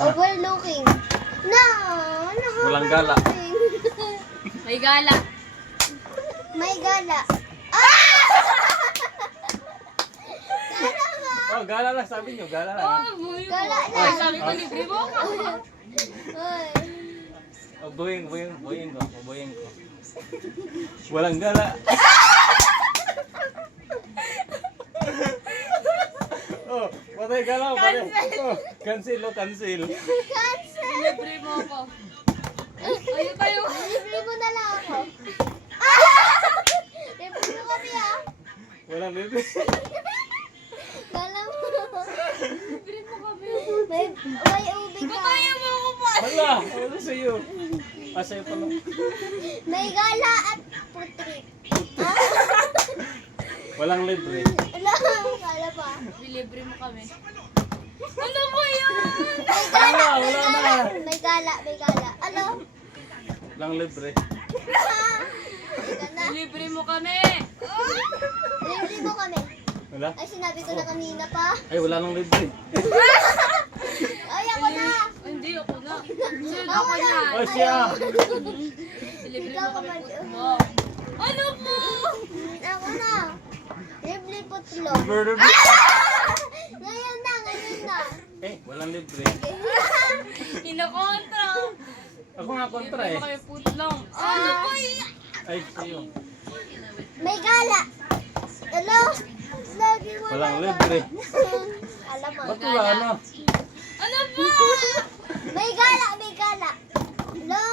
Overlooking. No! Walang gala. May gala. May gala. Ah! Gala ba? Oh, gala lang sabi nyo, gala lang. Oh, buhay mo. Gala Ay, lang. sabi ko, libre mo ako. Uy. Oh, buhing ko. Walang gala. Oh, patay gala, patay. Oh, cancel. Cancel. Libre mo ako. Ayun tayo. Libre mo na lang ako. Ah! Libre mo kami ah. Walang libre. Gala mo. Libre mo kami. May ubig ka. Ayaw mo ako pa. Hala, ano sa'yo? Ah, sa'yo pala. May gala at putrik. Ah? Walang libre. Ala, gala pa. Libre mo kami. Ano ba yan? May gala, Wala, may wala gala. na. May gala, may gala. Ano? Walang libre. Ika na. Libre mo kami. Libre mo kami. Wala? Ay, sinabi ko na kanina pa. Ay, wala nang libre. Ay, ako na. Hindi, ako na. Sunod Ako ako na. na. Oh, siya. Libre Ikaw mo kami. ka Mo. Ano po? Ako na. Libre putlo. Libre. Ngayon na, ngayon na. Eh, walang libre. Kinakontra. Ako nga kontra Libre eh. mo kami putlong. Ano po yan? Ay, sa'yo. May gala. Hello? Lagi wala. Walang libre. Alam mo. Ba't wala na? Ano po? May gala, may gala. Hello?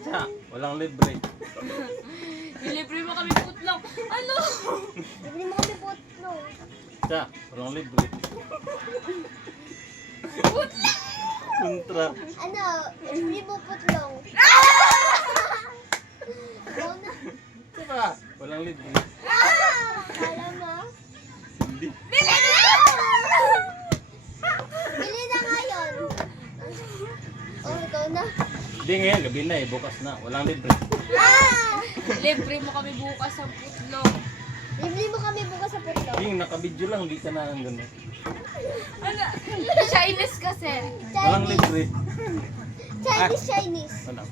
Siya, walang libre. Libre mo kami putlong. Ano? Libre mo kami putlo. Siya, walang libre. Kontra. Ano? Libre mo putlong. Ikaw na. Siya, walang libre. Alam mo? Hindi. Bili na ngayon. Oh, ikaw na. Hindi ngayon, gabi na eh. Bukas na. Walang libre. Ah! Libre mo kami bukas ang putlong. Libre mo kami bukas sa putlo. Hindi, nakabidyo lang. Hindi ka na ang gano'n. Ano? Chinese kasi. Walang Chinese. libre. Chinese, Chinese. Wala.